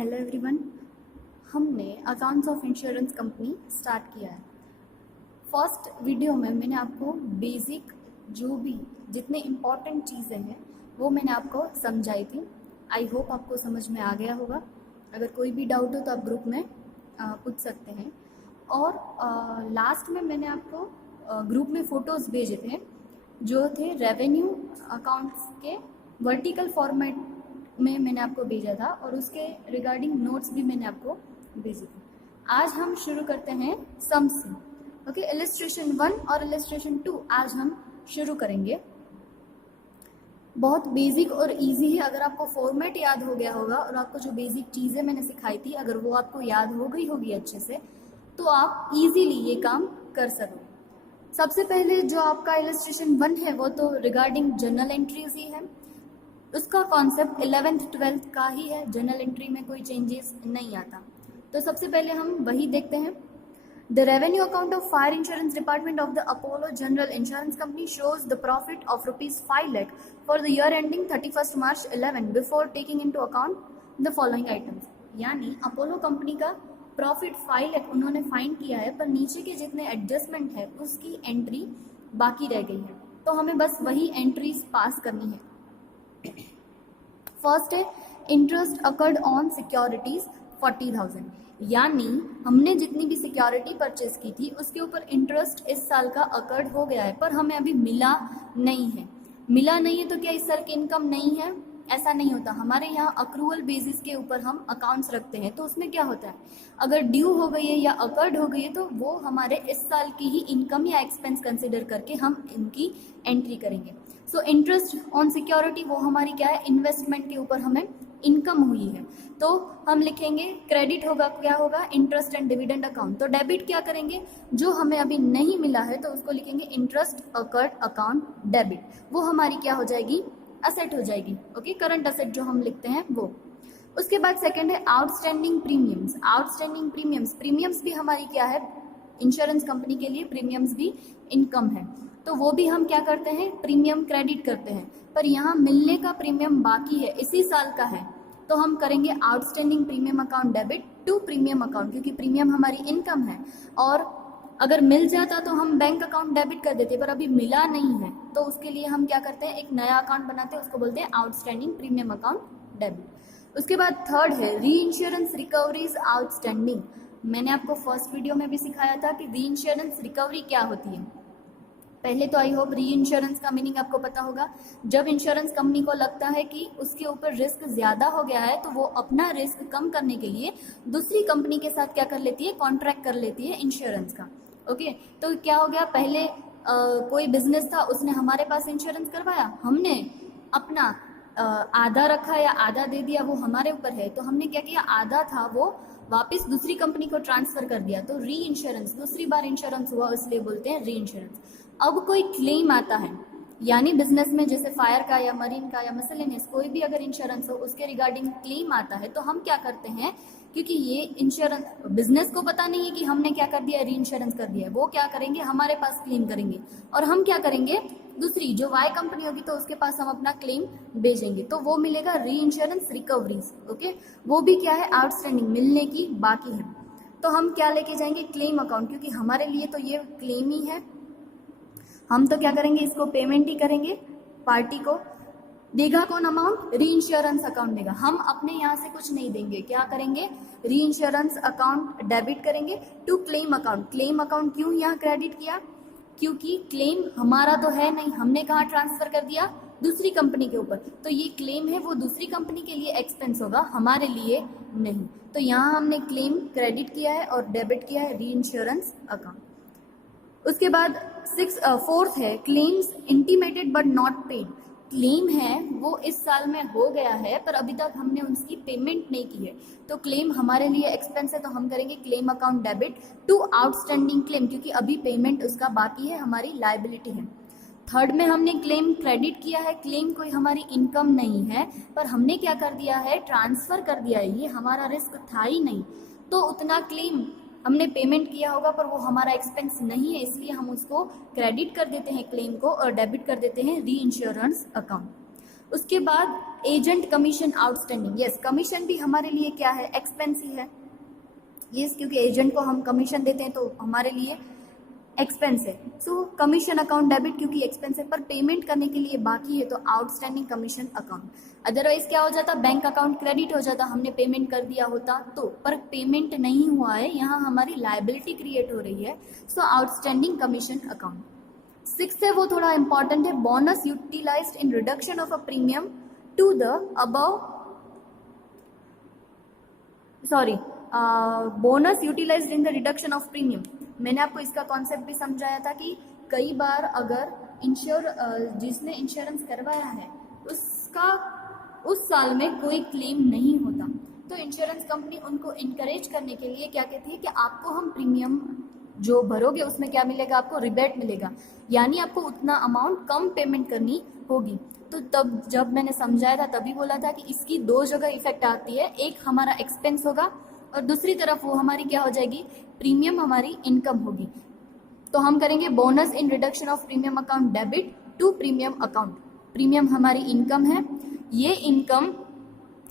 Hello everyone. हमने accounts of insurance company start किया है। फर्स्ट वीडियो में मैंने आपको बेसिक जो भी जितने इम्पॉर्टेंट चीज़ें हैं वो मैंने आपको समझाई थी। आई होप आपको समझ में आ गया होगा। अगर कोई भी डाउट हो तो आप ग्रुप में पूछ सकते हैं। और लास्ट में मैंने आपको ग्रुप में फ़ोटोज़ भेजे थे जो थे रेवेन्यू अकाउंट्स के वर्टिकल फॉर्मेट में मैंने आपको भेजा था, और उसके रिगार्डिंग नोट्स भी मैंने आपको भेजे थे। आज हम शुरू करते हैं सम से। ओके, इलस्ट्रेशन 1 और इलस्ट्रेशन 2 आज हम शुरू करेंगे। बहुत बेसिक और इजी है। अगर आपको फॉर्मेट याद हो गया होगा और आपको जो बेसिक चीज़ें मैंने सिखाई थी अगर वो आपको याद हो गई होगी अच्छे से, तो आप इजीली ये काम कर सकोगे। सबसे पहले जो आपका इलस्ट्रेशन 1 है वो तो रिगार्डिंग जर्नल एंट्रीज ही है। उसका कॉन्सेप्ट 11th 12th का ही है। जर्नल एंट्री में कोई चेंजेस नहीं आता। तो सबसे पहले हम वही देखते हैं। The revenue account of fire insurance department of the Apollo general insurance company shows the profit of ₹5 lakh for the year ending 31 March 11 before taking into account the following items. यानी अपोलो कंपनी का profit 5 lakh उन्होंने find किया है, पर नीचे के जितने adjustment है उसकी एंट्री बाकी रह गई है। तो हमें बस वही एंट्रीज पास करनी है। फर्स्ट है इंटरेस्ट अकर्ड ऑन सिक्योरिटीज 40,000। यानी हमने जितनी भी सिक्योरिटी परचेज की थी उसके ऊपर इंटरेस्ट इस साल का अकर्ड हो गया है, पर हमें अभी मिला नहीं है। मिला नहीं है तो क्या इस साल की इनकम नहीं है? ऐसा नहीं होता। हमारे यहाँ अक्रूवल बेसिस के ऊपर हम अकाउंट्स रखते हैं, तो उसमें क्या होता है, अगर ड्यू हो गई है या अकर्ड हो गई है तो वो हमारे इस साल की ही इनकम या एक्सपेंस कंसिडर करके हम इनकी एंट्री करेंगे। सो इंटरेस्ट ऑन सिक्योरिटी वो हमारी क्या है, इन्वेस्टमेंट के ऊपर हमें इनकम हुई है, तो हम लिखेंगे क्रेडिट होगा, क्या होगा, इंटरेस्ट एंड डिविडेंड अकाउंट। तो डेबिट क्या करेंगे, जो हमें अभी नहीं मिला है तो उसको लिखेंगे इंटरेस्ट अकर्ड अकाउंट डेबिट। वो हमारी क्या हो जाएगी, असेट हो जाएगी। ओके, करंट असेट जो हम लिखते हैं वो। उसके बाद सेकंड है आउटस्टैंडिंग प्रीमियम्स। आउटस्टैंडिंग प्रीमियम्स भी हमारी क्या है, इंश्योरेंस कंपनी के लिए प्रीमियम्स भी इनकम है, तो वो भी हम क्या करते हैं, प्रीमियम क्रेडिट करते हैं। पर यहाँ मिलने का प्रीमियम बाकी है, इसी साल का है, तो हम करेंगे outstanding premium account debit to premium account, क्योंकि प्रीमियम हमारी इनकम है। और अगर मिल जाता तो हम बैंक अकाउंट डेबिट कर देते, पर अभी मिला नहीं है तो उसके लिए हम क्या करते हैं, एक नया अकाउंट बनाते हैं, उसको बोलते हैं आउटस्टैंडिंग प्रीमियम अकाउंट डेबिट। उसके बाद थर्ड है री इंश्योरेंस रिकवरीज आउटस्टैंडिंग। मैंने आपको फर्स्ट वीडियो में भी सिखाया था कि री इंश्योरेंस रिकवरी क्या होती है। पहले तो आई होप री इंश्योरेंस का मीनिंग आपको पता होगा। जब इंश्योरेंस कंपनी को लगता है कि उसके ऊपर रिस्क ज़्यादा हो गया है तो वो अपना रिस्क कम करने के लिए दूसरी कंपनी के साथ क्या कर लेती है, कॉन्ट्रैक्ट कर लेती है इंश्योरेंस का। ओके, तो क्या हो गया, पहले कोई बिजनेस था, उसने हमारे पास इंश्योरेंस करवाया, हमने अपना आधा रखा या आधा दे दिया, वो हमारे ऊपर है। तो हमने क्या किया, आधा था वो वापस दूसरी कंपनी को ट्रांसफर कर दिया, तो री इंश्योरेंस, दूसरी बार इंश्योरेंस हुआ, इसलिए बोलते हैं री इंश्योरेंस। अब कोई क्लेम आता है, यानी बिजनेस में जैसे फायर का या मरीन का या मिसलेनियस कोई भी अगर इंश्योरेंस हो उसके रिगार्डिंग क्लेम आता है, तो हम क्या करते हैं, क्योंकि ये इंश्योरेंस बिजनेस को पता नहीं है कि हमने क्या कर दिया, री इंश्योरेंस कर दिया है, वो क्या करेंगे, हमारे पास क्लेम करेंगे, और हम क्या करेंगे, दूसरी जो वाई कंपनी होगी तो उसके पास हम अपना क्लेम भेजेंगे, तो वो मिलेगा री इंश्योरेंस रिकवरीज। ओके, वो भी क्या है, आउटस्टैंडिंग, मिलने की बाकी है। तो हम क्या लेके जाएंगे, क्लेम अकाउंट, क्योंकि हमारे लिए तो ये क्लेम ही है, हम तो क्या करेंगे, इसको पेमेंट ही करेंगे। पार्टी को देगा कौन अमाउंट, री इंश्योरेंस अकाउंट देगा, हम अपने यहाँ से कुछ नहीं देंगे। क्या करेंगे, री इंश्योरेंस अकाउंट डेबिट करेंगे to claim account. Claim account क्यों यहाँ क्रेडिट किया, क्योंकि क्लेम हमारा तो है नहीं, हमने कहाँ ट्रांसफर कर दिया, दूसरी कंपनी के ऊपर, तो ये क्लेम है वो दूसरी कंपनी के लिए एक्सपेंस होगा, हमारे लिए नहीं। तो यहाँ हमने क्लेम क्रेडिट किया है और डेबिट किया है री इंश्योरेंस अकाउंट। उसके बाद फोर्थ है claims intimated but not paid. Claim है वो इस साल में हो गया है पर अभी तक हमने उसकी पेमेंट नहीं की है, तो क्लेम हमारे लिए एक्सपेंस है, तो हम करेंगे claim account debit to outstanding claim, क्योंकि अभी पेमेंट उसका बाकी है, हमारी लायबिलिटी है। थर्ड में हमने क्लेम क्रेडिट किया है, क्लेम कोई हमारी इनकम नहीं है, पर हमने क्या कर दिया है, ट्रांसफर कर दिया है, ये हमारा रिस्क था ही नहीं, तो उतना क्लेम हमने पेमेंट किया होगा पर वो हमारा एक्सपेंस नहीं है, इसलिए हम उसको क्रेडिट कर देते हैं क्लेम को और डेबिट कर देते हैं री इंश्योरेंस अकाउंट। उसके बाद agent commission outstanding, yes commission भी हमारे लिए क्या है, एक्सपेंस ही है, यस क्योंकि एजेंट को हम कमीशन देते हैं तो हमारे लिए एक्सपेंस है। सो कमीशन अकाउंट डेबिट क्योंकि एक्सपेंस है, पर पेमेंट करने के लिए बाकी है तो आउटस्टैंडिंग कमीशन अकाउंट। अदरवाइज क्या हो जाता, बैंक अकाउंट क्रेडिट हो जाता, हमने पेमेंट कर दिया होता तो, पर पेमेंट नहीं हुआ है, यहाँ हमारी लायबिलिटी क्रिएट हो रही है, so outstanding commission account. Six है वो थोड़ा इंपॉर्टेंट है, bonus utilised in reduction of a premium to the above, sorry bonus utilised in the reduction of premium. मैंने आपको इसका कॉन्सेप्ट भी समझाया था कि कई बार अगर जिसने इंश्योरेंस करवाया है उसका उस साल में कोई क्लेम नहीं होता, तो इंश्योरेंस कंपनी उनको इनकरेज करने के लिए क्या कहती है कि आपको हम प्रीमियम जो भरोगे उसमें क्या मिलेगा, आपको रिबेट मिलेगा, यानी आपको उतना अमाउंट कम पेमेंट करनी होगी। तो तब जब मैंने समझाया था तभी बोला था कि इसकी दो जगह इफेक्ट आती है, एक हमारा एक्सपेंस होगा और दूसरी तरफ वो हमारी क्या हो जाएगी, प्रीमियम हमारी इनकम होगी। तो हम करेंगे bonus in reduction of premium account debit to premium account. Premium हमारी इनकम है, ये इनकम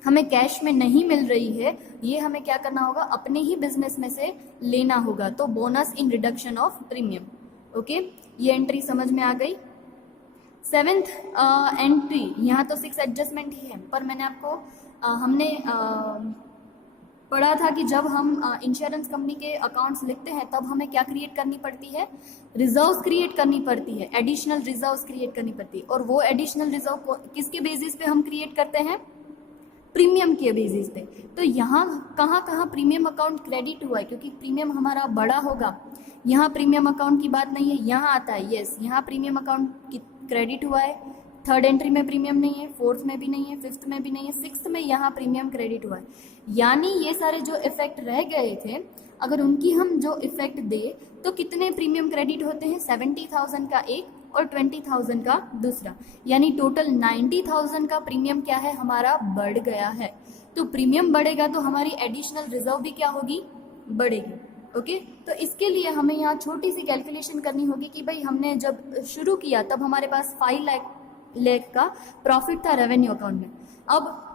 हमें कैश में नहीं मिल रही है, ये हमें क्या करना होगा, अपने ही बिजनेस में से लेना होगा, तो bonus in reduction of premium. Okay, ये एंट्री समझ में आ गई। सेवेंथ एंट्री, यहाँ तो 6 एडजस्टमेंट ही है, पर मैंने आपको हमने पढ़ा था कि जब हम इंश्योरेंस कंपनी के अकाउंट्स लिखते हैं तब हमें क्या क्रिएट करनी पड़ती है, रिजर्व्स क्रिएट करनी पड़ती है, एडिशनल रिजर्व्स क्रिएट करनी पड़ती है। और वो एडिशनल रिजर्व किसके बेसिस पे हम क्रिएट करते हैं, प्रीमियम के बेसिस पे। तो यहाँ कहाँ कहाँ प्रीमियम अकाउंट क्रेडिट हुआ है, क्योंकि प्रीमियम हमारा बड़ा होगा, यहाँ प्रीमियम अकाउंट की बात नहीं है, यहाँ आता है, यस यहाँ प्रीमियम अकाउंट की क्रेडिट हुआ है, थर्ड एंट्री में प्रीमियम नहीं है, फोर्थ में भी नहीं है, फिफ्थ में भी नहीं है, सिक्स्थ में यहाँ प्रीमियम क्रेडिट हुआ है। यानी ये सारे जो इफेक्ट रह गए थे, अगर उनकी हम जो इफेक्ट दे तो कितने प्रीमियम क्रेडिट होते हैं, 70,000 का एक और 20,000 का दूसरा, यानी टोटल 90,000 का प्रीमियम क्या है हमारा बढ़ गया है। तो प्रीमियम बढ़ेगा तो हमारी एडिशनल रिजर्व भी क्या होगी, बढ़ेगी। ओके, तो इसके लिए हमें यहाँ छोटी सी कैलकुलेशन करनी होगी कि भाई हमने जब शुरू किया तब हमारे पास 5 लाख का प्रॉफिट था रेवेन्यू अकाउंट में। अब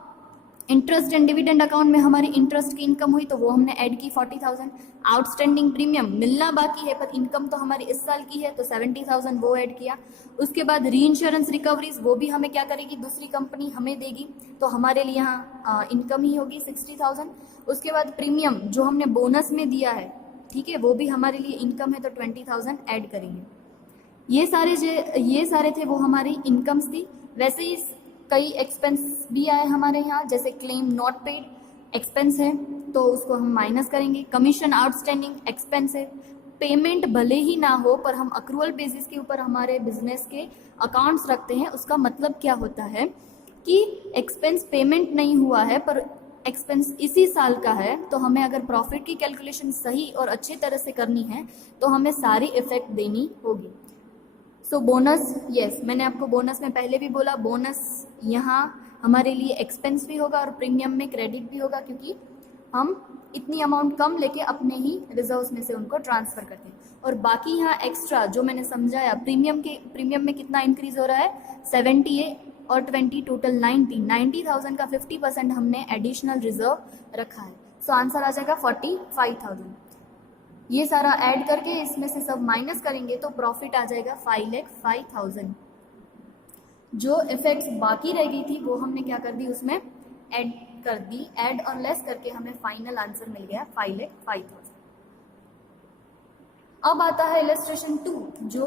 इंटरेस्ट एंड डिविडेंड अकाउंट में हमारी इंटरेस्ट की इनकम हुई तो वो हमने ऐड की 40,000। आउटस्टैंडिंग प्रीमियम मिलना बाकी है पर इनकम तो हमारी इस साल की है तो 70,000 वो ऐड किया। उसके बाद री इंश्योरेंस रिकवरीज वो भी हमें क्या करेगी, दूसरी कंपनी हमें देगी, तो हमारे लिए यहाँ इनकम ही होगी 60,000। उसके बाद प्रीमियम जो हमने बोनस में दिया है, ठीक है, वो भी हमारे लिए इनकम है तो 20,000 ऐड करेंगे। ये सारे थे वो हमारी इनकम्स थी। वैसे ही कई एक्सपेंस भी आए हमारे यहाँ, जैसे क्लेम नॉट पेड एक्सपेंस है तो उसको हम माइनस करेंगे, कमीशन आउटस्टैंडिंग एक्सपेंस है, पेमेंट भले ही ना हो पर हम अक्रूवल बेसिस के ऊपर हमारे बिजनेस के अकाउंट्स रखते हैं। उसका मतलब क्या होता है कि एक्सपेंस पेमेंट नहीं हुआ है पर एक्सपेंस इसी साल का है, तो हमें अगर प्रॉफिट की कैलकुलेशन सही और अच्छी तरह से करनी है तो हमें सारी इफेक्ट देनी होगी। सो बोनस, यस मैंने आपको बोनस में पहले भी बोला, बोनस यहाँ हमारे लिए एक्सपेंस भी होगा और प्रीमियम में क्रेडिट भी होगा, क्योंकि हम इतनी अमाउंट कम लेके अपने ही रिजर्व्स में से उनको ट्रांसफर करते हैं। और बाकी यहाँ एक्स्ट्रा जो मैंने समझाया, प्रीमियम में कितना इंक्रीज हो रहा है, 70 है और 20 टोटल 90,000 का 50% हमने एडिशनल रिजर्व रखा है। सो आंसर आ जाएगा 45,000। ये सारा ऐड करके इसमें से सब माइनस करेंगे तो प्रॉफिट आ जाएगा 5,05,000। जो इफेक्ट्स बाकी रह गई थी वो हमने क्या कर दी, उसमें ऐड कर दी, ऐड और लेस करके हमें फाइनल आंसर मिल गया 5,05,000। अब आता है इलस्ट्रेशन 2, जो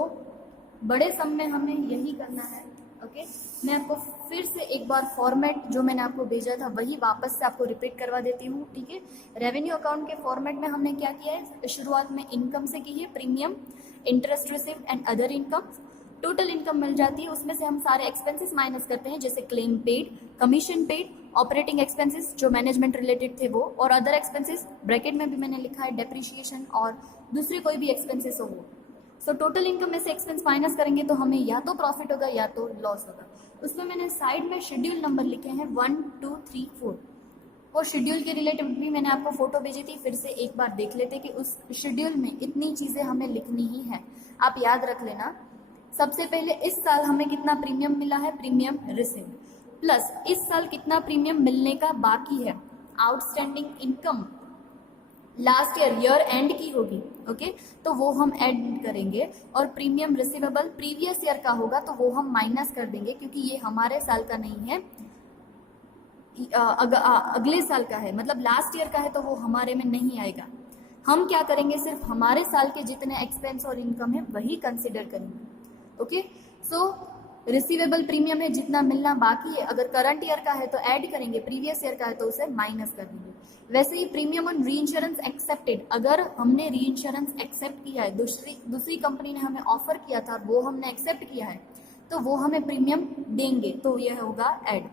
बड़े सम में हमें यही करना है। ओके, मैं आपको फिर से एक बार फॉर्मेट जो मैंने आपको भेजा था वही वापस से आपको रिपीट करवा देती हूँ, ठीक है। रेवेन्यू अकाउंट के फॉर्मेट में हमने क्या किया है, शुरुआत में इनकम से की है, premium, interest received and other income, total income मिल जाती है, उसमें से हम सारे एक्सपेंसेस माइनस करते हैं, जैसे claim paid, commission paid, operating expenses जो मैनेजमेंट रिलेटेड थे वो, और अदर एक्सपेंसेस ब्रैकेट में भी मैंने लिखा है डेप्रिशिएशन और दूसरे कोई भी एक्सपेंसेस हो वो। सो टोटल इनकम में से एक्सपेंस माइनस करेंगे तो हमें या तो प्रॉफिट होगा या तो लॉस होगा। उसमें मैंने साइड में शेड्यूल नंबर लिखे हैं 1, 2, 3, 4। और शेड्यूल के रिलेटेड भी मैंने आपको फोटो भेजी थी, फिर से एक बार देख लेते कि उस शेड्यूल में इतनी चीज़ें हमें लिखनी ही है, आप याद रख लेना। सबसे पहले इस साल हमें कितना प्रीमियम मिला है, प्रीमियम रिसीव्ड, प्लस इस साल कितना प्रीमियम मिलने का बाकी है, outstanding income last year and की होगी, ओके तो वो हम ऐड करेंगे, और प्रीमियम रिसीवेबल प्रीवियस ईयर का होगा तो वो हम माइनस कर देंगे, क्योंकि ये हमारे साल का नहीं है, अगले साल का है, मतलब लास्ट ईयर का है, तो वो हमारे में नहीं आएगा। हम क्या करेंगे, सिर्फ हमारे साल के जितने एक्सपेंस और इनकम है वही कंसिडर करेंगे। ओके सो रिसीवेबल प्रीमियम है जितना मिलना बाकी है, अगर करंट ईयर का है तो ऐड करेंगे, प्रीवियस ईयर का है तो उसे माइनस कर देंगे। वैसे ही premium on reinsurance accepted, अगर हमने री इंश्योरेंस एक्सेप्ट किया है, दूसरी कंपनी ने हमें ऑफर किया था, वो हमने एक्सेप्ट किया है, तो वो हमें प्रीमियम देंगे, तो यह होगा ऐड।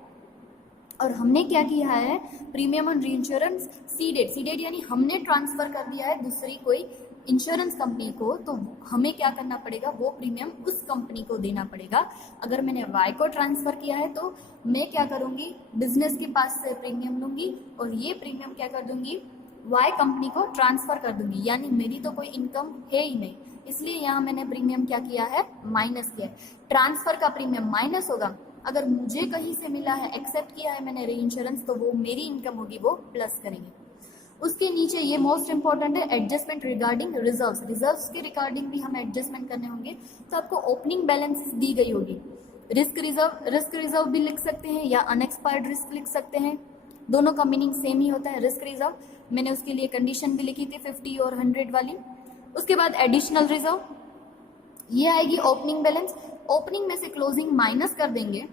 और हमने क्या किया है, प्रीमियम ऑन री इंश्योरेंस सीडेड यानी हमने ट्रांसफर कर दिया है दूसरी कोई इंश्योरेंस कंपनी को, तो हमें क्या करना पड़ेगा, वो प्रीमियम उस कंपनी को देना पड़ेगा। अगर मैंने वाई को ट्रांसफर किया है तो मैं क्या करूंगी, बिजनेस के पास से प्रीमियम लूंगी और ये प्रीमियम क्या कर दूंगी, वाई कंपनी को ट्रांसफर कर दूंगी, यानी मेरी तो कोई इनकम है ही नहीं, इसलिए यहाँ मैंने प्रीमियम क्या किया है, माइनस किया है। ट्रांसफर का प्रीमियम माइनस होगा, अगर मुझे कहीं से मिला है, एक्सेप्ट किया है मैंने री इंश्योरेंस, तो वो मेरी इनकम होगी, वो प्लस करेंगे। उसके नीचे ये मोस्ट इंपॉर्टेंट है, एडजस्टमेंट रिगार्डिंग रिजर्व्स के रिगार्डिंग भी हमें एडजस्टमेंट करने होंगे, तो आपको ओपनिंग बैलेंसेस दी गई होगी। रिस्क रिजर्व भी लिख सकते हैं या अनएक्सपायर्ड रिस्क लिख सकते हैं, दोनों का मीनिंग सेम ही होता है। रिस्क रिजर्व मैंने उसके लिए कंडीशन भी लिखी थी 50 और 100 वाली। उसके बाद एडिशनल रिजर्व, ये आएगी ओपनिंग बैलेंस, ओपनिंग में से क्लोजिंग माइनस कर देंगे,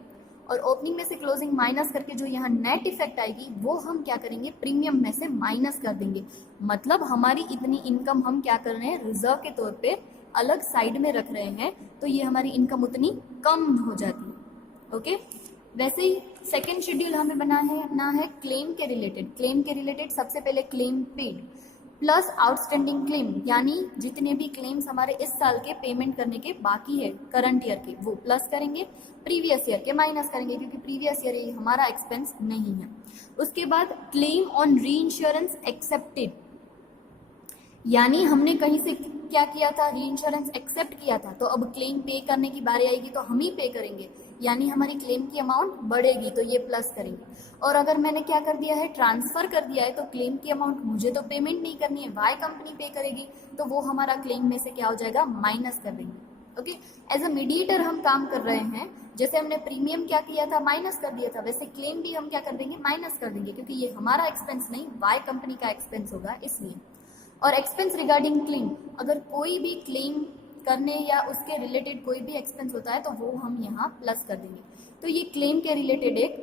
और ओपनिंग में से क्लोजिंग माइनस करके जो यहाँ नेट इफेक्ट आएगी वो हम क्या करेंगे, प्रीमियम में से माइनस कर देंगे। मतलब हमारी इतनी इनकम हम क्या कर रहे हैं, रिजर्व के तौर पे अलग साइड में रख रहे हैं, तो ये हमारी इनकम उतनी कम हो जाती है। ओके वैसे ही सेकेंड शेड्यूल हमें बनाना है क्लेम के रिलेटेड सबसे पहले claim paid plus outstanding claim, यानी जितने भी क्लेम्स हमारे इस साल के पेमेंट करने के बाकी है करंट ईयर के, वो प्लस करेंगे, प्रीवियस ईयर के माइनस करेंगे, क्योंकि प्रीवियस ईयर ये हमारा एक्सपेंस नहीं है। उसके बाद claim on reinsurance accepted, यानी हमने कहीं से क्या किया था, री इंश्योरेंस एक्सेप्ट किया था, तो अब क्लेम पे करने की बारी आएगी तो हम ही पे करेंगे, यानी हमारी क्लेम की अमाउंट बढ़ेगी, तो ये प्लस करेंगे। और अगर मैंने क्या कर दिया है, ट्रांसफर कर दिया है, तो क्लेम की अमाउंट मुझे तो पेमेंट नहीं करनी है, वाई कंपनी पे करेगी, तो वो हमारा क्लेम में से क्या हो जाएगा, माइनस कर देंगे। ओके एज अ मीडिएटर हम काम कर रहे हैं, जैसे हमने प्रीमियम क्या किया था, माइनस कर दिया था, वैसे क्लेम भी हम क्या कर देंगे, माइनस कर देंगे, क्योंकि ये हमारा एक्सपेंस नहीं, वाई कंपनी का एक्सपेंस होगा इसलिए। और एक्सपेंस रिगार्डिंग क्लेम, अगर कोई भी क्लेम करने या उसके रिलेटेड कोई भी एक्सपेंस होता है तो वो हम यहाँ प्लस कर देंगे। तो ये क्लेम के रिलेटेड एक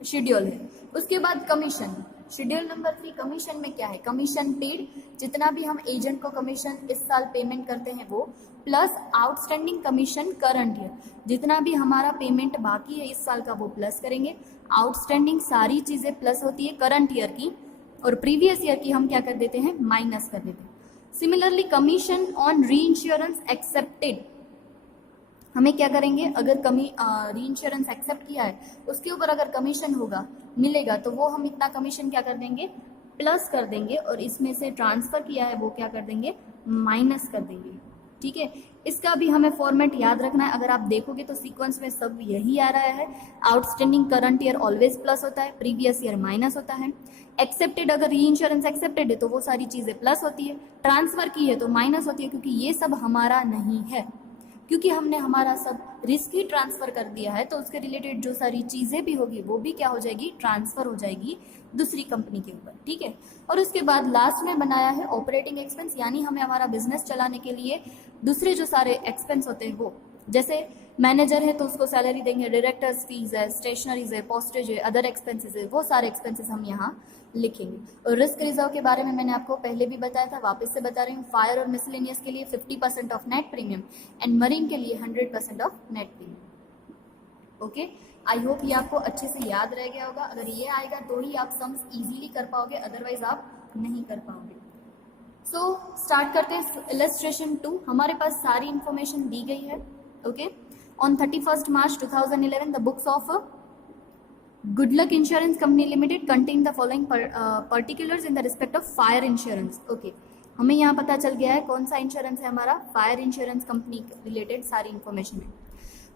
शेड्यूल है। उसके बाद कमीशन, शेड्यूल नंबर 3 कमीशन में क्या है, कमीशन पेड, जितना भी हम एजेंट को कमीशन इस साल पेमेंट करते हैं वो, plus outstanding commission current year, जितना भी हमारा पेमेंट बाकी है इस साल का वो प्लस करेंगे। आउटस्टैंडिंग सारी चीज़ें प्लस होती है करंट ईयर की, और प्रीवियस ईयर की हम क्या कर देते हैं, माइनस कर देते हैं। Similarly commission on reinsurance accepted, हमें क्या करेंगे, अगर री इंश्योरेंस एक्सेप्ट किया है उसके ऊपर अगर कमीशन होगा मिलेगा तो वो हम इतना कमीशन क्या कर देंगे, प्लस कर देंगे, और इसमें से ट्रांसफर किया है वो क्या कर देंगे, माइनस कर देंगे। ठीक है, इसका भी हमें फॉर्मेट याद रखना है, अगर आप देखोगे तो सीक्वेंस में सब यही आ रहा है। Outstanding current year always plus होता है, प्रीवियस ईयर माइनस होता है। एक्सेप्टेड, अगर री इंश्योरेंस एक्सेप्टेड है तो वो सारी चीज़ें प्लस होती है, ट्रांसफर की है तो माइनस होती है, क्योंकि ये सब हमारा नहीं है, क्योंकि हमने हमारा सब रिस्क ही ट्रांसफर कर दिया है, तो उसके रिलेटेड जो सारी चीज़ें भी होगी वो भी क्या हो जाएगी, ट्रांसफर हो जाएगी दूसरी कंपनी के ऊपर। ठीक है, और उसके बाद लास्ट में बनाया है ऑपरेटिंग एक्सपेंस, यानी हमें हमारा बिजनेस चलाने के लिए दूसरे जो सारे एक्सपेंस होते हैं वो, जैसे मैनेजर है तो उसको सैलरी देंगे, डायरेक्टर्स फीस है, स्टेशनरीज है, पोस्टेज है, अदर एक्सपेंसेस है, वो सारे एक्सपेंसेस हम यहाँ लिखेंगे। और रिस्क रिजर्व के बारे में मैंने आपको पहले भी बताया था, वापस से बता रही हूँ। फायर और मिसलेनियस के लिए 50% of net premium and marine के लिए 100% of net premium. Okay, I hope ये आपको अच्छे से याद रह गया होगा। अगर ये आएगा तो ही आप सम्स इजीली कर पाओगे, अदरवाइज आप नहीं कर पाओगे। सो स्टार्ट करते हैं इलस्ट्रेशन 2। हमारे पास सारी इंफॉर्मेशन दी गई है। Okay, on 31st March 2011 the books of Good Luck Insurance Company Limited contain the following particulars in the respect of fire insurance. Okay, हमें यहाँ पता चल गया है कौन सा इंश्योरेंस है हमारा, फायर इंश्योरेंस कंपनी रिलेटेड सारी इंफॉर्मेशन है।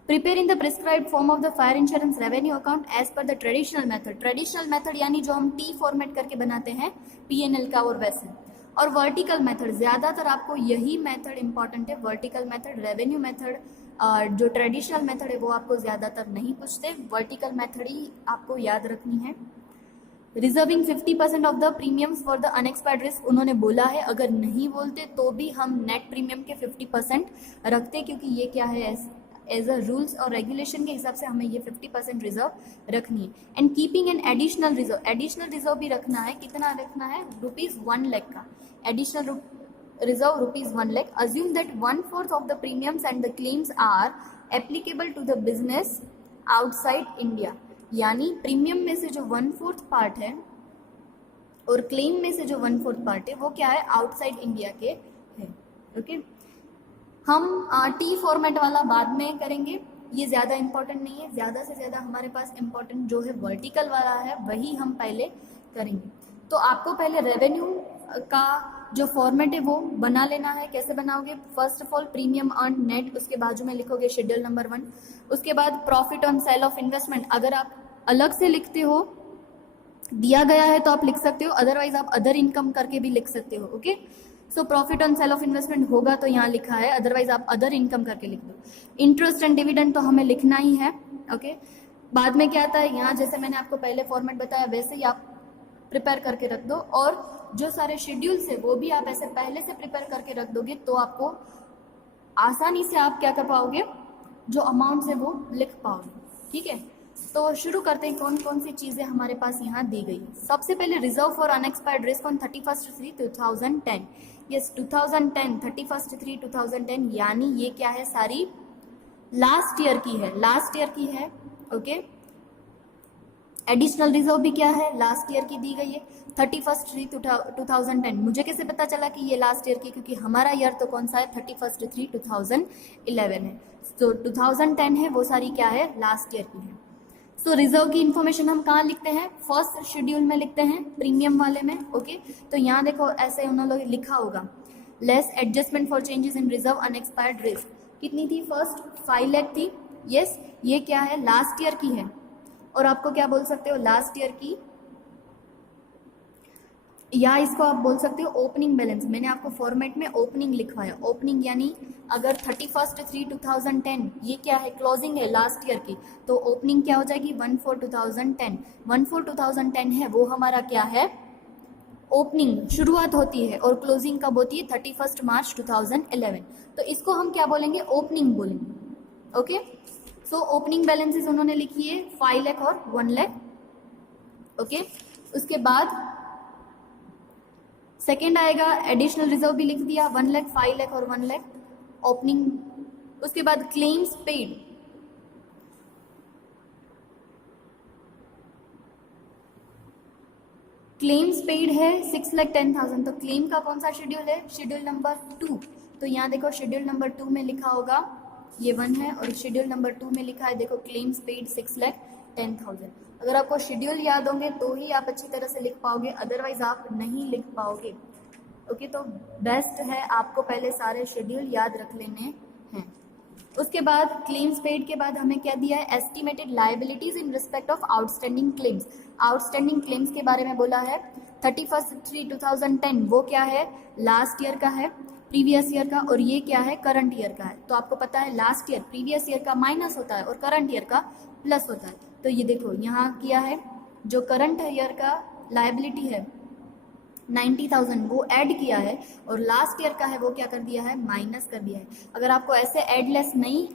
Prepare in the prescribed form of the fire insurance revenue account as per the traditional method. Traditional method यानी जो हम टी फॉर्मेट करके बनाते हैं पीएनएल का और वैसे। और वर्टिकल मेथड, ज्यादातर आपको यही मेथड इंपॉर्टेंट है, वर्टिकल मेथड। रेवेन्यू मेथड जो ट्रेडिशनल मेथड है वो आपको ज्यादातर नहीं पूछते, वर्टिकल मेथड ही आपको याद रखनी है। Reserving 50% of the premiums for the unexpired risk, उन्होंने बोला है अगर नहीं बोलते तो भी हम नेट प्रीमियम के 50% रखते, क्योंकि ये क्या है एज अ रूल्स और रेगुलेशन के हिसाब से हमें ये 50% रिजर्व रखनी है। And keeping an additional reserve भी रखना है। कितना रखना है? ₹1 लाख का additional reserve ₹1 lakh. Assume that 1/4 of the premiums and the claims are applicable to the business outside India, यानी प्रीमियम में से जो 1/4 पार्ट है और क्लेम में से जो 1/4 पार्ट है वो क्या है? आउटसाइड इंडिया के है। ओके, हम टी फॉर्मेट वाला बाद में करेंगे, ये ज़्यादा इंपॉर्टेंट नहीं है। ज़्यादा से ज़्यादा हमारे पास इंपॉर्टेंट जो है वर्टिकल वाला है वही हम पहले करेंगे। तो आपको पहले रेवेन्यू का जो फॉर्मेट है वो बना लेना है। कैसे बनाओगे? First of all premium earn net, उसके बाजू में लिखोगे शेड्यूल नंबर 1। उसके बाद profit on sale of investment, अगर आप अलग से लिखते हो, दिया गया है तो आप लिख सकते हो, अदरवाइज आप अदर इनकम करके भी लिख सकते हो। Okay, so profit on sale of investment होगा तो यहाँ लिखा है, अदरवाइज आप अदर इनकम करके लिख दो। इंटरेस्ट एंड डिविडेंड तो हमें लिखना ही है। ओके, बाद में क्या आता है, यहाँ जैसे मैंने आपको पहले फॉर्मेट बताया वैसे ही आप प्रिपेयर करके रख दो, और जो सारे शेड्यूल्स है वो भी आप ऐसे पहले से प्रिपेयर करके रख दोगे तो आपको आसानी से आप क्या कर पाओगे, जो अमाउंट्स है वो लिख पाओगे। ठीक है, तो शुरू करते हैं कौन कौन सी चीज़ें हमारे पास यहाँ दी गई। सबसे पहले reserve for unexpired risk on 31/3/2010। Yes, 2010 31/3/2010, यानी ये क्या है, सारी लास्ट ईयर की है, लास्ट ईयर की है। ओके, एडिशनल रिजर्व भी क्या है, लास्ट ईयर की दी गई है 31/3/2010। मुझे कैसे पता चला कि ये लास्ट ईयर की? क्योंकि हमारा ईयर तो कौन सा है, 31/3/2011 है। तो 2010 है वो सारी क्या है, लास्ट ईयर की है। सो रिजर्व की इंफॉर्मेशन हम कहाँ लिखते हैं? फर्स्ट शेड्यूल में लिखते हैं, प्रीमियम वाले में। ओके, तो यहाँ देखो ऐसे उन्होंने लिखा होगा, less adjustment for changes in reserve unexpired risk. कितनी थी? फर्स्ट 5 लाख थी। यस, ये क्या है, लास्ट ईयर की है। और आपको क्या बोल सकते हो, लास्ट ईयर की, या इसको आप बोल सकते हो ओपनिंग बैलेंस। मैंने आपको फॉर्मेट में ओपनिंग लिखवाया। ओपनिंग यानी अगर 31/3/2010 ये क्या है, क्लोजिंग है लास्ट ईयर की, तो ओपनिंग क्या हो जाएगी, 1/4/2010। 1/4/2010 है वो हमारा क्या है, ओपनिंग, शुरुआत होती है, और क्लोजिंग कब होती है, 31 मार्च 2011। तो इसको हम क्या बोलेंगे, ओपनिंग बोलेंगे। ओके, सो ओपनिंग बैलेंसेस उन्होंने लिखी है 5 लाख और 1 लाख। ओके, उसके बाद सेकेंड आएगा एडिशनल रिजर्व भी लिख दिया, 1 लाख, 5 लाख और 1 लाख ओपनिंग। उसके बाद क्लेम्स पेड, क्लेम्स पेड है 6,10,000। तो क्लेम का कौन सा शेड्यूल है, शेड्यूल नंबर 2। तो यहाँ देखो शेड्यूल नंबर 2 में लिखा होगा, ये 1 है, और शेड्यूल नंबर 2 में लिखा है देखो क्लेम्स पेड 6,10,000। अगर आपको शेड्यूल याद होंगे तो ही आप अच्छी तरह से लिख पाओगे, अदरवाइज आप नहीं लिख पाओगे। ओके, तो बेस्ट है आपको पहले सारे शेड्यूल याद रख लेने हैं। उसके बाद क्लेम्स पेड के बाद हमें क्या दिया है, estimated liabilities in respect of outstanding claims. Outstanding claims के बारे में बोला है 31/3/2010, वो क्या है, लास्ट ईयर का है, प्रीवियस ईयर का, और ये क्या है, करंट ईयर का है। तो आपको पता है लास्ट ईयर प्रीवियस ईयर का माइनस होता है और करंट ईयर का प्लस होता है। तो ये देखो यहाँ किया है, जो करंट ईयर का लायबिलिटी है 90,000 वो ऐड किया है, और लास्ट ईयर का है वो क्या कर दिया है, माइनस कर दिया है। अगर आपको ऐसे ऐड लेस नहीं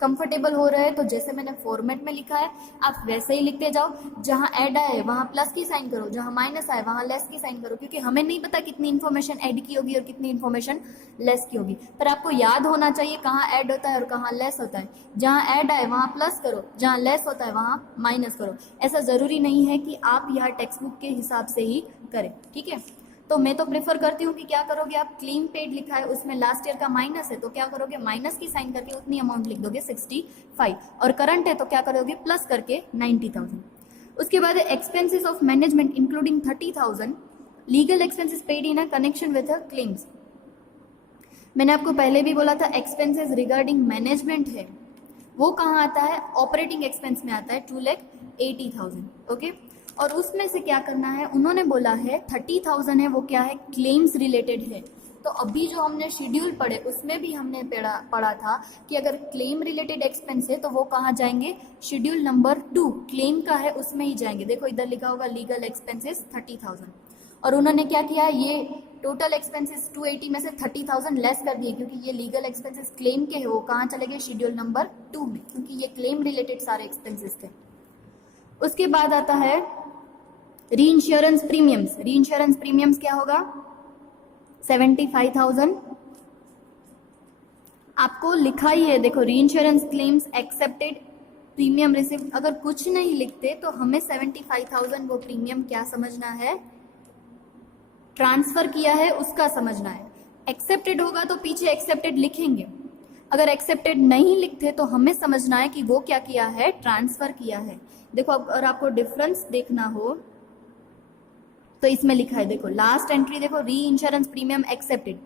कंफर्टेबल हो रहा है तो जैसे मैंने फॉर्मेट में लिखा है आप वैसे ही लिखते जाओ, जहां ऐड आए वहां प्लस की साइन करो, जहां माइनस आए वहां लेस की साइन करो, क्योंकि हमें नहीं पता कितनी इन्फॉर्मेशन ऐड की होगी और कितनी इन्फॉर्मेशन लेस की होगी। पर आपको याद होना चाहिए कहाँ ऐड होता है और कहाँ लेस होता है। जहां ऐड आए वहां प्लस करो, जहां लेस होता है वहां माइनस करो। ऐसा जरूरी नहीं है कि आप यहाँ टेक्स्ट बुक के हिसाब से ही करें, ठीक है। तो मैं तो प्रेफर करती हूँ कि क्या करोगे आप, क्लेम पेड लिखा है उसमें लास्ट ईयर का माइनस है तो क्या करोगे, माइनस की साइन करके उतनी अमाउंट लिख दोगे 65, और करंट है तो क्या करोगे, प्लस करके 90,000। उसके बाद expenses of management including 30,000 legal expenses paid in a connection with claims. मैंने आपको पहले भी बोला था एक्सपेंसेस रिगार्डिंग मैनेजमेंट है, वो कहाँ आता है, ऑपरेटिंग एक्सपेंस में आता है 2,80,000। ओके, और उसमें से क्या करना है, उन्होंने बोला है 30,000 है वो क्या है, क्लेम्स रिलेटेड है। तो अभी जो हमने शेड्यूल पढ़े उसमें भी हमने पढ़ा था कि अगर क्लेम रिलेटेड एक्सपेंस है तो वो कहाँ जाएंगे, शेड्यूल नंबर 2 क्लेम का है उसमें ही जाएंगे। देखो इधर लिखा होगा लीगल एक्सपेंसेस 30,000, और उन्होंने क्या किया, ये टोटल एक्सपेंसेस 280 में से 30,000 लेस कर दिए, क्योंकि ये लीगल एक्सपेंसेस क्लेम के है, वो कहाँ चले गए, शेड्यूल नंबर 2 में, क्योंकि ये क्लेम रिलेटेड सारे एक्सपेंसेस थे। उसके बाद आता है री इंश्योरेंस प्रीमियम्स। री इंश्योरेंस प्रीमियम्स क्या होगा, 75,000। आपको लिखा ही है, देखो री insurance claims accepted premium receive, अगर कुछ नहीं लिखते तो हमें 75,000 वो प्रीमियम क्या समझना है, ट्रांसफर किया है उसका समझना है। एक्सेप्टेड होगा तो पीछे एक्सेप्टेड लिखेंगे, अगर एक्सेप्टेड नहीं लिखते तो हमें समझना है कि वो क्या किया है, ट्रांसफर किया है। देखो अगर आपको डिफरेंस देखना हो तो इसमें लिखा है, देखो लास्ट एंट्री देखो, री इंश्योरेंस प्रीमियम एक्सेप्टेड,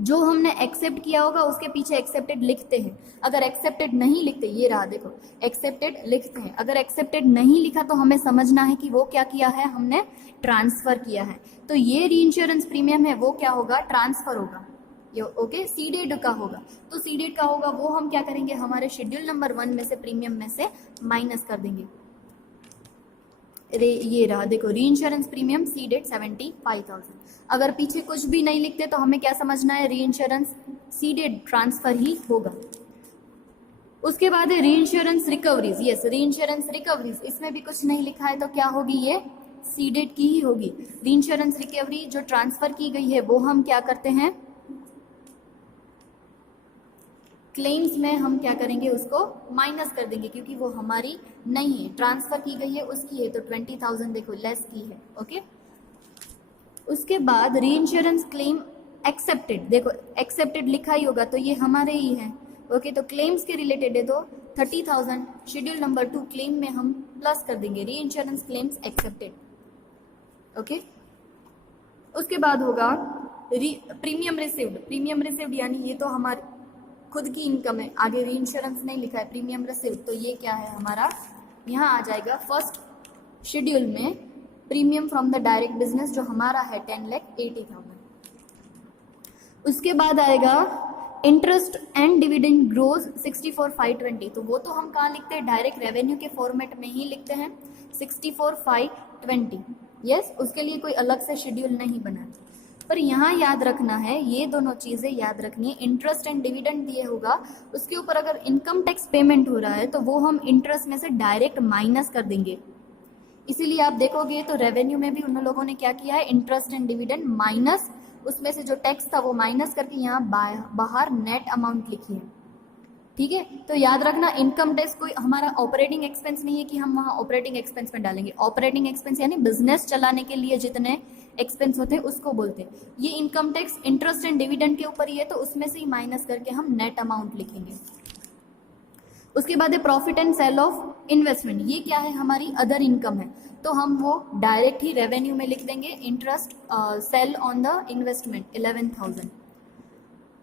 जो हमने एक्सेप्ट किया होगा उसके पीछे एक्सेप्टेड लिखते हैं। अगर एक्सेप्टेड नहीं लिखते, ये रहा देखो एक्सेप्टेड लिखते हैं, अगर एक्सेप्टेड नहीं लिखा तो हमें समझना है कि वो क्या किया है, हमने ट्रांसफर किया है। तो ये री इंश्योरेंस प्रीमियम है वो क्या होगा, ट्रांसफर होगा, ये ओके सीडेड का होगा। तो सीडेड का होगा वो हम क्या करेंगे, हमारे शेड्यूल नंबर 1 में से प्रीमियम में से माइनस कर देंगे। ये रहा देखो री इंश्योरेंस प्रीमियम सीडेड 75,000। अगर पीछे कुछ भी नहीं लिखते तो हमें क्या समझना है, री इंश्योरेंस सीडेड ट्रांसफर ही होगा। उसके बाद है री इंश्योरेंस रिकवरीज। यस, री इंश्योरेंस रिकवरीज, इसमें भी कुछ नहीं लिखा है तो क्या होगी, ये सीडेड की ही होगी। री इंश्योरेंस रिकवरी जो ट्रांसफर की गई है वो हम क्या करते हैं, क्लेम्स में हम क्या करेंगे, उसको माइनस कर देंगे, क्योंकि वो हमारी नहीं है, ट्रांसफर की गई है उसकी है, तो 20,000 देखो लेस की है। ओके, उसके बाद री इंश्योरेंस क्लेम एक्सेप्टेड, देखो एक्सेप्टेड लिखा ही होगा तो ये हमारे ही है। ओके, तो क्लेम्स के रिलेटेड है तो 30,000 शेड्यूल नंबर 2 क्लेम में हम प्लस कर देंगे, री इंश्योरेंस क्लेम्स एक्सेप्टेड। ओके, उसके बाद होगा प्रीमियम रिसीव्ड। प्रीमियम रिसीव्ड यानी ये तो हमारे खुद की इनकम है, आगे री इंश्योरेंस नहीं लिखा है, प्रीमियम रिसीव्ड, तो ये क्या है हमारा, यहाँ आ जाएगा फर्स्ट शेड्यूल में premium from the direct business जो हमारा है 10,80,000। उसके बाद आएगा इंटरेस्ट एंड डिविडेंड ग्रोज 64,520, तो वो तो हम कहाँ लिखते हैं, डायरेक्ट रेवेन्यू के फॉर्मेट में ही लिखते हैं 64,520। यस, उसके लिए कोई अलग से शेड्यूल नहीं बना, पर यहाँ याद रखना है, ये दोनों चीज़ें याद रखनी है। इंटरेस्ट एंड डिविडेंड दिए होगा, उसके ऊपर अगर इनकम टैक्स पेमेंट हो रहा है तो वो हम इंटरेस्ट में से डायरेक्ट माइनस कर देंगे। इसीलिए आप देखोगे तो रेवेन्यू में भी उन लोगों ने क्या किया है, इंटरेस्ट एंड डिविडेंड माइनस, उसमें से जो टैक्स था वो माइनस करके यहाँ बाहर नेट अमाउंट लिखी है। ठीक है, तो याद रखना इनकम टैक्स कोई हमारा ऑपरेटिंग एक्सपेंस नहीं है कि हम वहाँ ऑपरेटिंग एक्सपेंस में डालेंगे। ऑपरेटिंग एक्सपेंस यानी बिजनेस चलाने के लिए जितने एक्सपेंस होते हैं उसको बोलते हैं। ये income tax interest and dividend के ऊपर ही है तो उसमें से ही माइनस करके हम नेट अमाउंट लिखेंगे। उसके बाद है profit and sale of investment, ये क्या है, हमारी अदर इनकम है, तो हम वो डायरेक्ट ही रेवेन्यू में लिख देंगे, interest sale on the investment 11,000।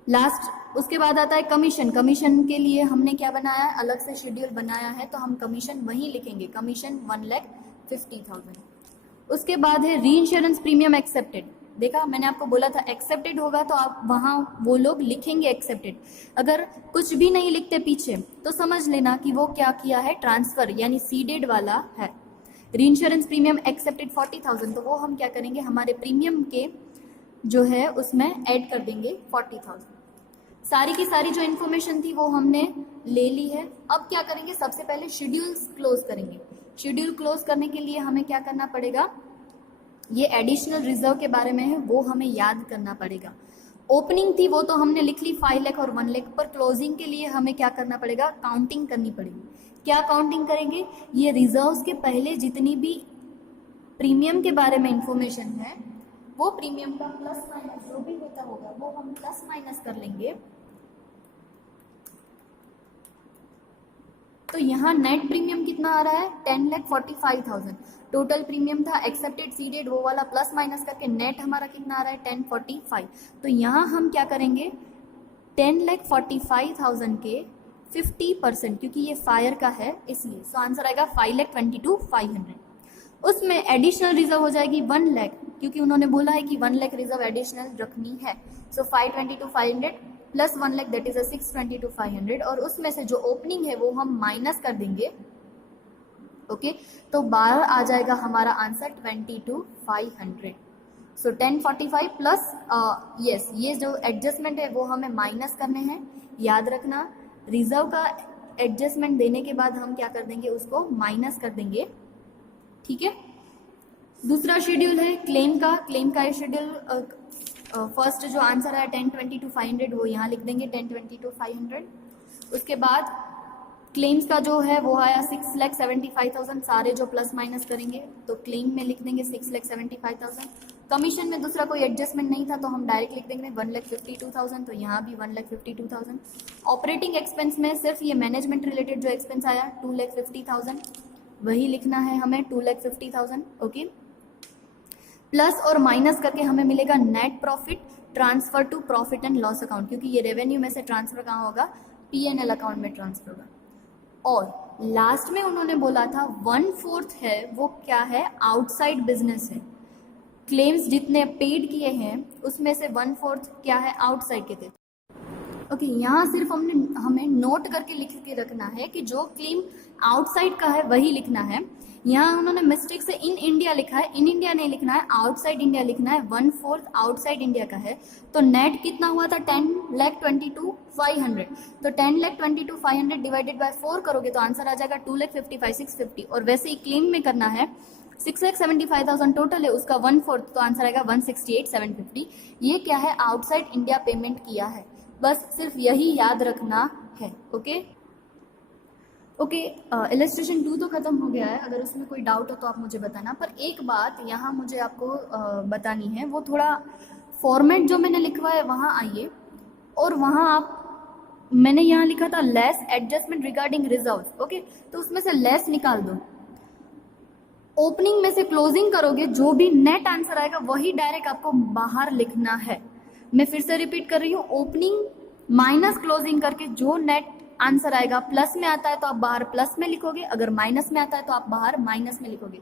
Last उसके बाद आता है कमीशन। कमीशन के लिए हमने क्या बनाया है, अलग से शेड्यूल बनाया है, तो हम कमीशन वहीं लिखेंगे, कमीशन 1,50,000। उसके बाद है री इंश्योरेंस प्रीमियम एक्सेप्टेड। देखा, मैंने आपको बोला था एक्सेप्टेड होगा तो आप वहाँ वो लोग लिखेंगे एक्सेप्टेड। अगर कुछ भी नहीं लिखते पीछे तो समझ लेना कि वो क्या किया है, ट्रांसफर यानी सीडेड वाला है। री इंश्योरेंस प्रीमियम एक्सेप्टेड 40,000, तो वो हम क्या करेंगे, हमारे प्रीमियम के जो है उसमें ऐड कर देंगे 40,000। सारी की सारी जो इन्फॉर्मेशन थी वो हमने ले ली है। अब क्या करेंगे, सबसे पहले शेड्यूल्स क्लोज करेंगे। शेड्यूल क्लोज करने के लिए हमें क्या करना पड़ेगा, ये एडिशनल रिजर्व के बारे में है वो हमें याद करना पड़ेगा। ओपनिंग थी वो तो हमने लिख ली 5 लाख और 1 लाख, पर क्लोजिंग के लिए हमें क्या करना पड़ेगा, काउंटिंग करनी पड़ेगी। क्या काउंटिंग करेंगे, ये रिजर्व्स के पहले जितनी भी प्रीमियम के बारे में इंफॉर्मेशन है वो प्रीमियम का प्लस माइनस जो भी होता होगा वो हम प्लस माइनस कर लेंगे। तो यहाँ नेट प्रीमियम कितना आ रहा है, 10,45,000। टोटल प्रीमियम था एक्सेप्टेड सीडेड वो वाला प्लस माइनस करके नेट हमारा कितना आ रहा है 1045। तो यहाँ हम क्या करेंगे, 10,45,000 के 50%, क्योंकि ये फायर का है इसलिए। सो आंसर आएगा 5,22,500। उसमें एडिशनल रिजर्व हो जाएगी 1 लाख, क्योंकि उन्होंने बोला है कि 1 लाख रिजर्व एडिशनल रखनी है। सो 522,500 प्लस 1 लाख दैट इज 622,500, और उसमें से जो ओपनिंग है वो हम माइनस कर देंगे। ओके, तो बाहर आ जाएगा हमारा आंसर 22,500। सो 1045 प्लस यस, ये जो एडजस्टमेंट है वो हमें माइनस करने हैं, याद रखना। रिजर्व का एडजस्टमेंट देने के बाद हम क्या कर देंगे, उसको माइनस कर देंगे, ठीक है। दूसरा शेड्यूल है क्लेम का। क्लेम का शेड्यूल फर्स्ट जो आंसर है 1022,500 वो यहाँ लिख देंगे 1022,500। उसके बाद क्लेम्स का जो है वो आया 6,75,000, सारे जो प्लस माइनस करेंगे तो क्लेम में लिख देंगे 6,75,000। कमीशन में दूसरा कोई एडजस्टमेंट नहीं था तो हम डायरेक्ट लिख देंगे 1,52,000, तो यहाँ भी 1,52,000। ऑपरेटिंग एक्सपेंस में सिर्फ ये मैनेजमेंट रिलेटेड जो एक्सपेंस आया 2,50,000, वही लिखना है हमें 2,50,000। ओके, प्लस और माइनस करके हमें मिलेगा net profit transfer to profit and loss account, क्योंकि ये रेवेन्यू में से ट्रांसफर कहाँ होगा, P&L अकाउंट में ट्रांसफर होगा। और लास्ट में उन्होंने बोला था 1/4 है वो क्या है, आउटसाइड बिजनेस है। क्लेम्स जितने पेड किए हैं उसमें से 1/4 क्या है, आउटसाइड के थे। ओके, यहाँ सिर्फ हमें नोट करके लिख के रखना है कि जो क्लेम आउटसाइड का है वही लिखना है। यहाँ उन्होंने मिस्टेक से इन इंडिया लिखा है, इन इंडिया नहीं लिखना है, आउटसाइड इंडिया लिखना है। 1/4 आउटसाइड इंडिया का है, तो नेट कितना हुआ था 10,22,500। तो 10,22,500 डिवाइडेड बाय 4 करोगे तो आंसर आ जाएगा 2,55,650। और वैसे ही क्लेम में करना है 6,75,000 टोटल है, उसका 1/4 तो आंसर आएगा 168,750। ये क्या है, आउटसाइड इंडिया पेमेंट किया है, बस सिर्फ यही याद रखना है। ओके ओके, इलस्ट्रेशन 2 तो ख़त्म हो गया है, अगर उसमें कोई डाउट हो तो आप मुझे बताना। पर एक बात यहाँ मुझे आपको बतानी है, वो थोड़ा फॉर्मेट जो मैंने लिखवा है वहाँ आइए, और वहाँ आप, मैंने यहाँ लिखा था less adjustment regarding reserve. Okay, तो उसमें से लेस निकाल दो, ओपनिंग में से क्लोजिंग करोगे, जो भी नेट आंसर आएगा वही डायरेक्ट आपको बाहर लिखना है। मैं फिर से रिपीट कर रही हूँ, ओपनिंग माइनस क्लोजिंग करके जो नेट आंसर आएगा, प्लस में आता है तो आप बाहर प्लस में लिखोगे, अगर माइनस में आता है तो आप बाहर माइनस में लिखोगे।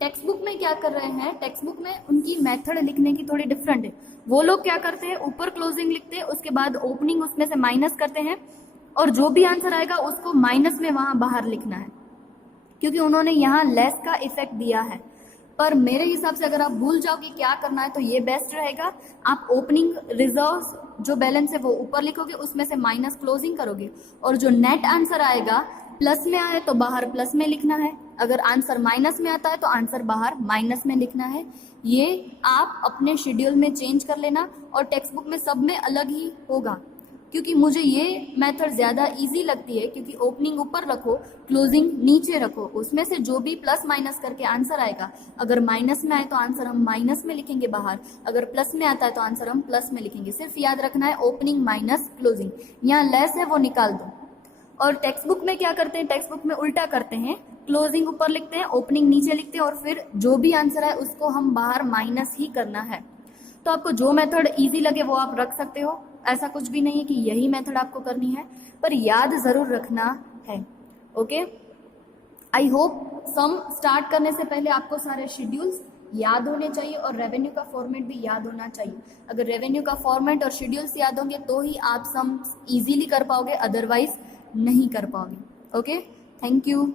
टेक्स्ट बुक में क्या कर रहे हैं, टेक्स्ट बुक में उनकी मेथड लिखने की थोड़ी डिफरेंट है। वो लोग क्या करते हैं, ऊपर क्लोजिंग लिखते हैं, उसके बाद ओपनिंग उसमें से माइनस करते हैं, और जो भी आंसर आएगा उसको माइनस में वहां बाहर लिखना है, क्योंकि उन्होंने यहाँ लेस का इफेक्ट दिया है। पर मेरे हिसाब से अगर आप भूल जाओ कि क्या करना है तो ये बेस्ट रहेगा, आप ओपनिंग रिजर्व्स जो बैलेंस है वो ऊपर लिखोगे, उसमें से माइनस क्लोजिंग करोगे, और जो नेट आंसर आएगा प्लस में आए तो बाहर प्लस में लिखना है, अगर आंसर माइनस में आता है तो आंसर बाहर माइनस में लिखना है। ये आप अपने शेड्यूल में चेंज कर लेना, और टेक्स्ट बुक में सब में अलग ही होगा, क्योंकि मुझे ये मेथड ज़्यादा इजी लगती है, क्योंकि ओपनिंग ऊपर रखो, क्लोजिंग नीचे रखो, उसमें से जो भी प्लस माइनस करके आंसर आएगा, अगर माइनस में आए तो आंसर हम माइनस में लिखेंगे बाहर, अगर प्लस में आता है तो आंसर हम प्लस में लिखेंगे। सिर्फ याद रखना है ओपनिंग माइनस क्लोजिंग, यहाँ लेस है वो निकाल दो। और टेक्स्ट बुक में क्या करते हैं, टेक्स्ट बुक में उल्टा करते हैं, क्लोजिंग ऊपर लिखते हैं, ओपनिंग नीचे लिखते हैं, और फिर जो भी आंसर है उसको हम बाहर माइनस ही करना है। तो आपको जो मेथड इजी लगे वो आप रख सकते हो, ऐसा कुछ भी नहीं है कि यही मेथड आपको करनी है, पर याद जरूर रखना है। Okay, I hope some start करने से पहले आपको सारे शेड्यूल्स याद होने चाहिए, और रेवेन्यू का फॉर्मेट भी याद होना चाहिए। अगर रेवेन्यू का फॉर्मेट और शेड्यूल्स याद होंगे तो ही आप सम इजीली कर पाओगे, अदरवाइज नहीं कर पाओगे। Okay, thank you.